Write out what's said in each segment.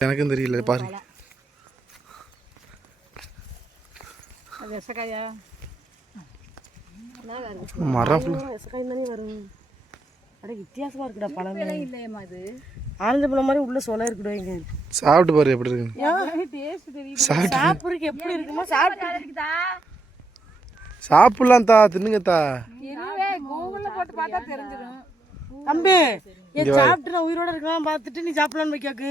எனக்கும் தெரியல பாரு மரம் வித்தியாசமா இருக்குடா பழமே. இல்லையம்மா அது? ஆனந்த பழம் மாதிரி உள்ள சொல இருக்குடா இங்க. சாப்பிட்டு பாரு எப்படி சாப்பிட்டு. சாப்பிடுறதுக்கு எப்படி இருக்குமோ சாப்பிட்டு. இருக்குதா சாப்பிடலாம் தா தின்னுங்க தா இதுவே கூகுள்ல போட்டு பார்த்தா தெரிஞ்சிடும் தம்பி. என் சாப்பிட்டு நான் உயிரோட இருக்கலாம் பார்த்துட்டு நீ சாப்பிடலான்னு வைக்காக்கு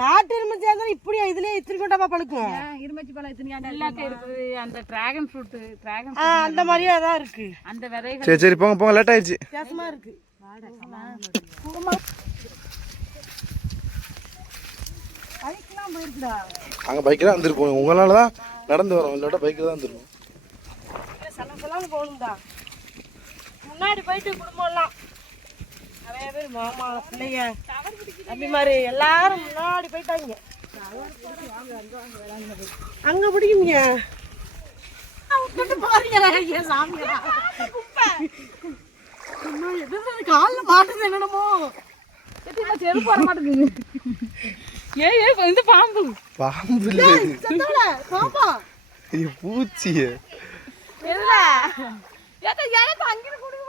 காட்டு எலுமிச்சா இருந்தாலும் இப்படியா? இதுலயே இத்திரி கொண்டாப்பா பழுக்கும். இருமச்சி பழம் இத்தனையாண்ட எல்லாத்தையும் இருக்குது. அந்த டிராகன் ஃப்ரூட் டிராகன் அந்த மாதிரியே தான் இருக்கு. அந்த விதைகள் சரி சரி போங்க போங்க லேட் ஆயிடுச்சு. வித்தியாசமா இருக்கு. அங்கே பைக்கில் உங்களால தான் நடந்து வரோம் இல்லாட்டா பைக்கில் தான் வந்துருப்போம். சலசலான்னு போகணும்டா முன்னாடி போயிட்டு குடும்பம் எல்லாம் நிறைய பேர் மாமா பிள்ளைங்க தம்பி மாதிரி எல்லாரும் முன்னாடி போயிட்டாங்க. அங்க பிடிக்குங்க காலில் மாட்டுது என்னமோ செருப்பு வர மாட்டேங்குது. ஏ ஏ இந்த பாம்பு. பாம்பு. இது பூச்சியே. எதுல ஏத்த எனக்கு அங்கிட்டு கொடுங்க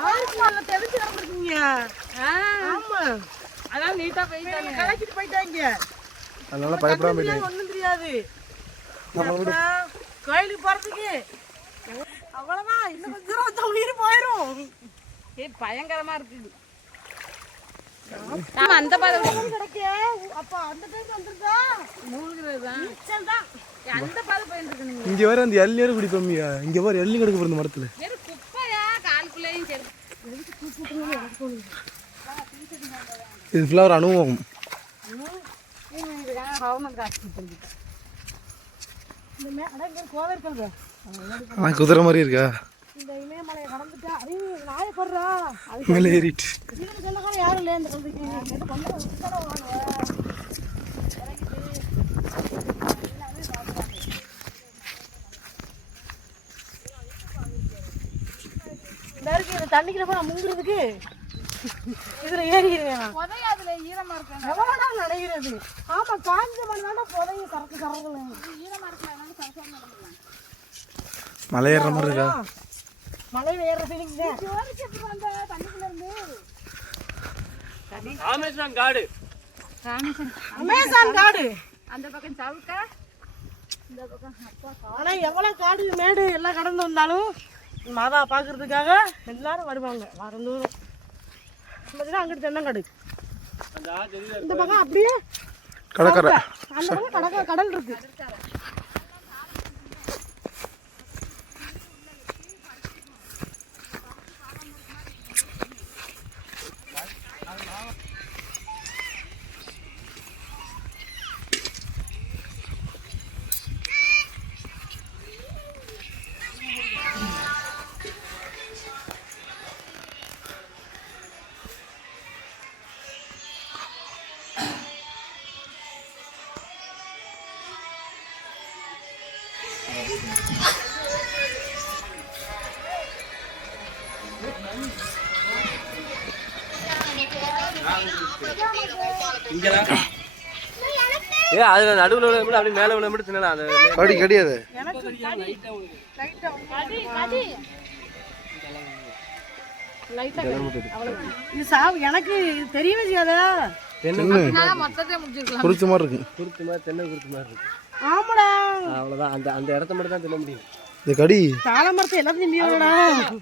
ஆறு தெரிஞ்சு கிடக்குறீங்க ஆமா. அதான் நீட்டா போயிட்டாங்க. கலக்கிட்டு போயிட்டாங்க. அதனால பயப்படாம போயிட்டாங்க ஒண்ணும் தெரியாது. கோயிலுக்கு போறதுக்கு. அவ்வளவுதான் இன்னும் கொஞ்சம் உயிர் போயிரும். ஏ பயங்கரமா இருக்குது. அந்த பாதை கிடைக்க அப்ப அந்த டைம் வந்திருக்கா மூழ்கிறது தான் நீச்சல் தான். அந்த பாதை போயிட்டு இருக்கு நீங்க. இங்கே வர அந்த எள்ளு குடிப்போம்யா இங்கே வர எள்ளு கிடக்கு பிறந்த மரத்தில். குப்பையா? காலுக்குள்ளேயும் இது ஃபுல்லாக ஒரு அனுபவம். குதிரை மாதிரி இருக்கா? இந்த இமயமலையை கடந்துட்டா ஐயோ நாயை போடுறா அது மேலே ஏறிட்டு யாரும் இல்லை இந்த தண்ணிக்குள்ள போய் நான் முங்குறதுக்கு இதுல ஏறிடுவேன் நான். புதையாதுல ஈரமா இருக்கு எவ்வளவு நனைகிறது ஆமா காஞ்ச மண் தானே புதையும் கறக்கு கறக்கல ஈரமா இருக்கு அதனால சரசரம் நடக்கலாம் மலை ஏறுற மாதிரி இருக்கா மலையில ஏறுற ஃபீலிங் தான் தண்ணிக்குள்ள இருந்து ராமேஸ்வரம் காடு. ராமேஸ்வரம் அமேசான் காடு. அந்த பக்கம் சவுக்கா இந்த பக்கம் அப்பா ஆனா எவ்வளவு காடு மேடு எல்லாம் கடந்து வந்தாலும் மாதா பாக்குறதுக்காக எல்லாரும் வருவாங்க வாரம் தூரம் பார்த்தீங்கன்னா அங்கிட்டு தென்னங்காடு அந்த ஆ தெரியல இந்த பக்கம் அப்படியே கடற்கரை. அந்த பக்கம் கடற்கரை கடல் இருக்கு. ஏ அதுல நடுவுல விட மட்டும் அப்படியே மேல விட மட்டும் தின்னலாம். அது கடி கடியாது இது சாவு எனக்கு இது தெரியவே செய்யாதா குறிச்ச மாதிரி இருக்கு. குருத்து மாதிரி தென்னை குருத்து மாதிரி இருக்கு. ஆமாடா. அவ்வளவுதான். அந்த அந்த இடத்த மட்டும் தான் தின்ன முடியும். இந்த கடி. தாள மரத்தை எல்லாத்தையும் காரம்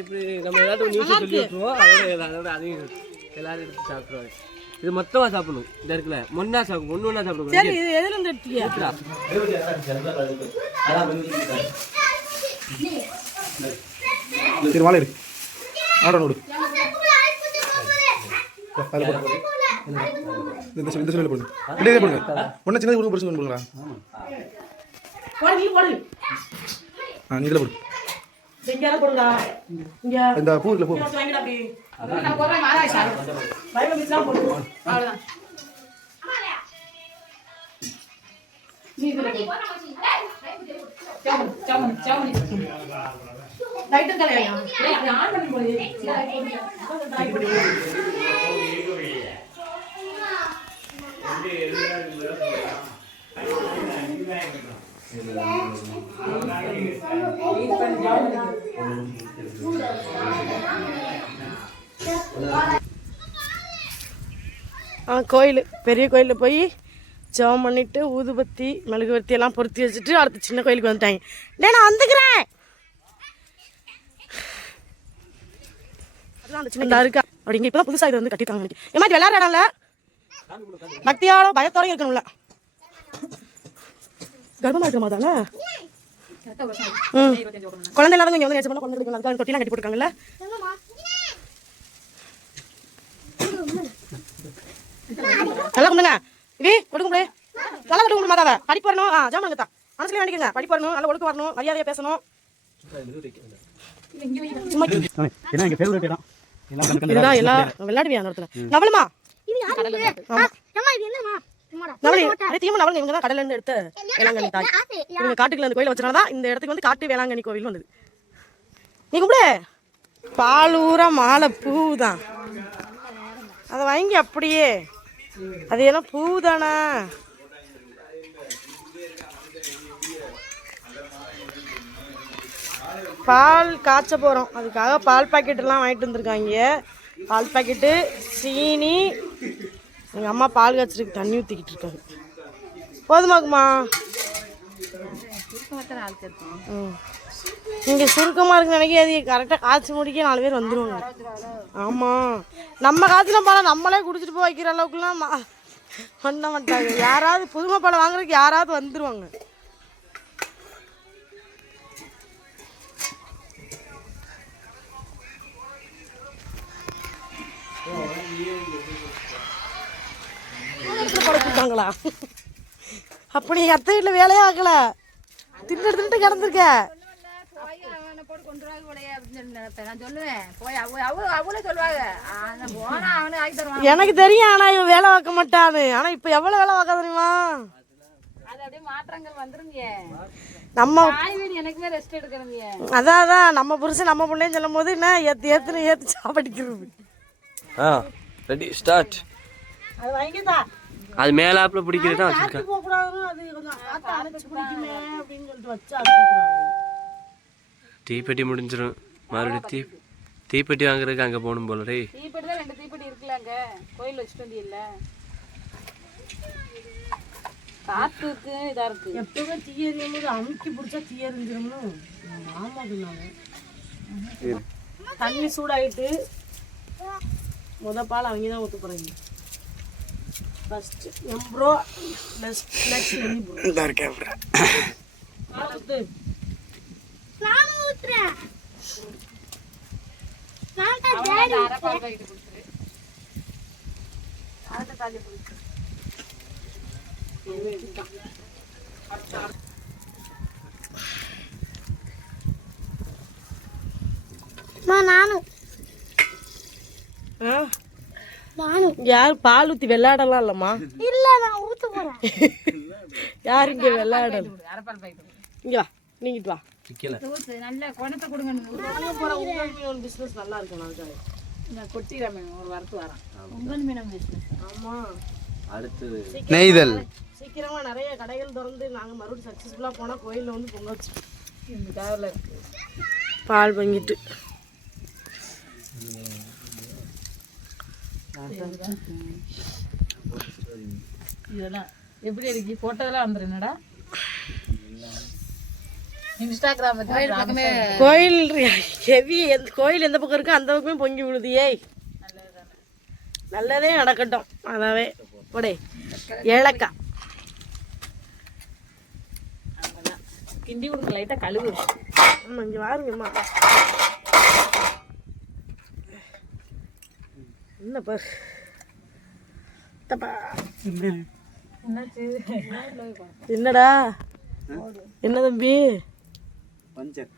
இப்படி நம்ம ஏதாவது நியூஸ் சொல்லி விட்டுருவோம் அதோட அதோட அதையும் எல்லாரும் எடுத்து சாப்பிடுவாங்க. இது மொத்தமா சாப்பிடணும். இந்த இருக்குல்ல முன்னா சாப்பிடும் ஒண்ணு ஒண்ணா சரி சாப்பிடணும் இது எதுல இருந்து எடுத்தீங்க? சரி மாலை இருக்கு. ஆட நோடு. இந்த போடுங்க போடுங்க. ஒன்றா சின்னது பிடிச்சி போடுங்களா ஆ இதில் போடுங்க இந்த பூ. இருக்குல்ல பூ அப்படி. ஆ கோயில் பெரிய கோயிலில் போய் ஜெபம் பண்ணிட்டு ஊதுபத்தி மெழுகுவர்த்தி எல்லாம் பொருத்தி வச்சுட்டு அடுத்து சின்ன கோயிலுக்கு வந்துட்டாங்க. டேய் நான் வந்துக்கிறேன். இருக்கா அப்படிங்க இப்பதான் புதுசா இது வந்து கட்டிருக்காங்க ஏமாத்தி விளையாடுற இடம்ல பக்தியோட பயத்தோட இருக்கணும்ல கர்ப்பமா இருக்கிற மாதானே ம் குழந்தை இல்லாதவங்க இங்கே வந்து நேச்சு பண்ண குழந்தை அதுக்காக தொட்டிலாம் கட்டி போட்டுருக்காங்கல்ல நல்லா கும்பிடுங்க இவி கொடுக்க முடியும் நல்லா கட்டு கும்பிடு மாதாவை படிப்பு வரணும் ஆ ஜாமனுங்க தான் மனசுலேயே வேண்டிக்கங்க படிப்பு வரணும் நல்லா ஒழுக்கம் வரணும் மரியாதையாக பேசணும் சும்மா ஏன்னா எங்க விளையாடுவியா அந்த இடத்துல நவலுமா நவலி அனைத்தையும் நவல் இவங்க தான் கடல்ல இருந்து எடுத்த வேளாங்கண்ணி தாய் இவங்க காட்டுக்குள்ள அந்த கோயில் வச்சனால இந்த இடத்துக்கு வந்து காட்டு வேளாங்கண்ணி கோவில் வந்தது. நீ கும்பிடு. பாலூர மாலை பூ தான் அதை வாங்கி அப்படியே. அது எல்லாம் பூ தானே பால் காய்ச்ச போகிறோம் அதுக்காக பால் பாக்கெட்டெல்லாம் வாங்கிட்டு வந்திருக்காங்க. பால் பாக்கெட்டு சீனி எங்கள் அம்மா பால் காய்ச்சறதுக்கு தண்ணி ஊற்றிக்கிட்டு இருக்காங்க. போதுமாக்குமா? ம். இங்கே சுருக்கமாக இருக்குன்னு நினைக்காது கரெக்டாக காய்ச்சி முடிக்க நாலு பேர் வந்துடுவாங்க ஆமாம் நம்ம காய்ச்சின பழம் நம்மளே குடிச்சிட்டு போய் வைக்கிற அளவுக்குலாம் பண்ண மாட்டாங்க. யாராவது புதுமை பழம் வாங்குறதுக்கு யாராவது வந்துடுவாங்க படுத்துட்டாங்களா? அப்படி அத்தை வீட்டில் வேலையே ஆகல. தின்னு கிடந்திருக்க. சொல்லுவேன் போய் சொல்லுவாங்க எனக்கு தெரியும் ஆனால் இவன் வேலை பார்க்க மாட்டான்னு. ஆனால் இப்போ எவ்வளோ வேலை பார்க்க தெரியுமா? அது அப்படியே மாற்றங்கள் வந்துருங்க நம்ம அதான் அதான். நம்ம புருஷன் நம்ம பிள்ளைன்னு சொல்லும் போது என்ன ஏத்து ஏத்துன்னு ஏற்று சாப்பிடிக்கிறது ஆ ரெடி ஸ்டார்ட் அது வாங்கிதான் அது மேலாப்புல பிடிக்கிறது தான் வச்சிருக்கேன். போகக்கூடாதுன்னு அது கொஞ்சம் ஆட்டை அணைச்சு பிடிக்குமே அப்படின்னு சொல்லிட்டு வச்சா தீப்பெட்டி முடிஞ்சிடும் மறுபடியும் தீ தீப்பெட்டி வாங்குறதுக்கு அங்கே போகணும் போல டேய். தீப்பெட்டி தான் ரெண்டு தீப்பெட்டி இருக்குல்ல அங்க? கோயில் வச்சுட்டு வந்தியில்ல? காத்துக்கு இதா இருக்கு. எப்பவுமே தீ எறியும் போது அமுக்கி பிடிச்சா தீ எறிஞ்சிரும்னு மாமா சொன்னாங்க. தண்ணி சூடாயிட்டு முத பால் அவங்க தான் ஊற்ற போகிறாங்க ஃபர்ஸ்ட் எம்ப்ரோ நெக்ஸ்ட் நெக்ஸ்ட் எம்புரோ பால் ஊத்து அவன் அந்த அரை பால் பாக்கெட் கொடுத்துரு அதை தாண்டி கொடுத்துரு ஆ நானும் யார் பால் ஊற்றி விளையாடலாம் இல்லைம்மா? இல்லை நான் ஊற்ற போகிறேன் யார் இங்கே கொடுத்துரு இங்கே வா நீங்கிட்டு வா. சிக்கல. ஊத்து நல்ல குணத்தை கொடுங்க. போகிறேன் பிஸ்னஸ் நல்லா இருக்கும் அதுக்காக நான் கொட்டிடுறேன் ஒரு வரத்து வரேன். உங்கள் மீனம் பிஸ்னஸ் ஆமாம் அடுத்தது நெய்தல். சீக்கிரமாக நிறைய கடைகள் திறந்து நாங்கள் மறுபடியும் சக்ஸஸ்ஃபுல்லாக போனால் கோயிலில் வந்து பொங்க வச்சு இந்த கவரில் இருக்கு. பால் பொங்கிட்டு இதெல்லாம் எப்படி இருக்கு? போட்டோதெல்லாம் வந்துடும் என்னடா? இன்ஸ்டாகிராம் பக்கமே கோயில் ஹெவி எந்த கோயில் எந்த பக்கம் இருக்கோ அந்த பக்கமே பொங்கி விழுது. ஏய். நல்லதே நடக்கட்டும். அதாவே. போடே. ஏலக்காய். கிண்டி கொடுக்க லைட்டாக கழுவு. இங்கே வாருங்கம்மா. என்ன பாரு தப்பா. என்னடா? என்ன தம்பி? பஞ்சர்.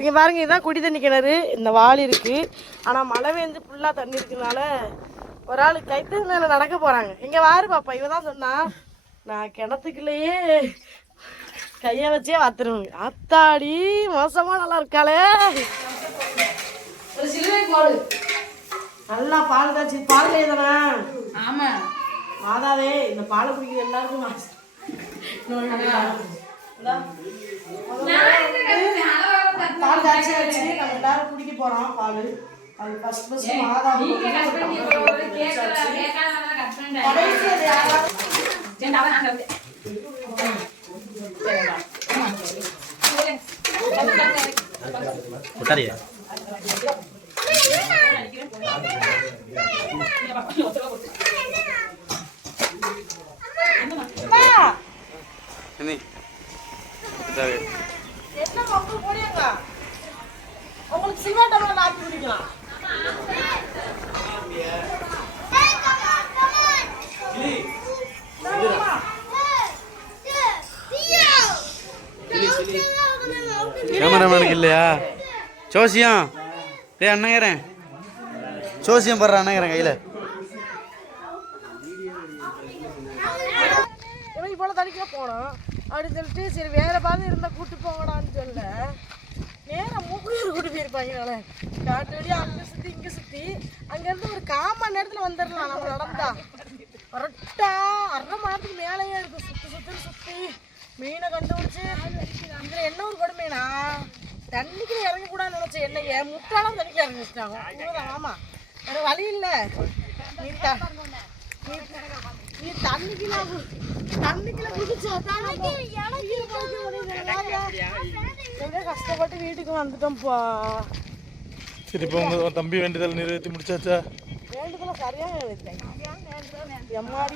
இங்க பாருங்க இதுதான் குடி தண்ணி கிணறு. இந்த வாளி இருக்கு. ஆனா மழை பெஞ்சு ஃபுல்லா தண்ணி இருக்கனால ஒரு ஆள் கைத்து மேல நடக்க போறாங்க. இங்க வாரு பாப்பா இவ தான் சொன்னா நான் கிணத்துக்குள்ளேயே கையை வச்சே வாத்துருவாங்க அத்தாடி மோசமா நல்லா இருக்காளே. பால். நல்லா பால் காய்ச்சி பால் தானே ஆமா. மாதாவே இந்த பாலை குடிக்கிற எல்லாருக்கும். பால் காய்ச்சி வச்சு நம்ம எல்லாரும் குடிக்க போறோம் பால். அது ஃபர்ஸ்ட் ஃபர்ஸ்ட் மாதா கடைசி அது யாராவது உட்காரியா என்ன மக்கு போடியாங்க உங்களுக்கு டம்ளர் ஆக்கி குடிக்கலாம். கேமராமேனுக்கு இல்லையா? சோசியம் டேய் அண்ணங்கிறேன். சோசியம் போடுற அண்ணங்கிறேன் கையில். இவன் இவ்வளோ தனிக்க போனோம் அப்படின்னு சொல்லிட்டு சரி வேற பாதை இருந்தால் கூட்டு போங்கடான்னு சொல்ல நேரம் மூக்கூர் கூட்டு போயிருப்பாங்க காட்டு வழியா அங்கே சுற்றி இங்கே சுற்றி அங்கேருந்து ஒரு கால் மணி நேரத்தில் வந்துடலாம். நம்ம நடந்தா. கரெக்டா அரை மணி நேரத்துக்கு மேலேயே இருக்கும். சுற்றி சுற்றி சுற்றி மீனை கண்டுபிடிச்சு. இதில் என்ன ஒரு கொடுமைனா தண்ணிக்குள்ள இறங்கக்கூடாதுன்னு நினச்சேன். என்னைய முட்டாளாம் தண்ணிக்கு இறங்கி வச்சுட்டாங்க உண்மைதான் ஆமாம் வேறு வழி இல்லை. நீ த நீ நீ தண்ணிக்குள்ள தண்ணிக்குள்ள குதிச்சா தான் எங்க கஷ்டப்பட்டு வீட்டுக்கு வந்துட்டோம்ப்பா சரி இப்போ உங்க தம்பி வேண்டுதல் நிறைவேற்றி முடிச்சாச்சா? வேண்டுதல சரியா எழுதிட்டேன் எம்மாடி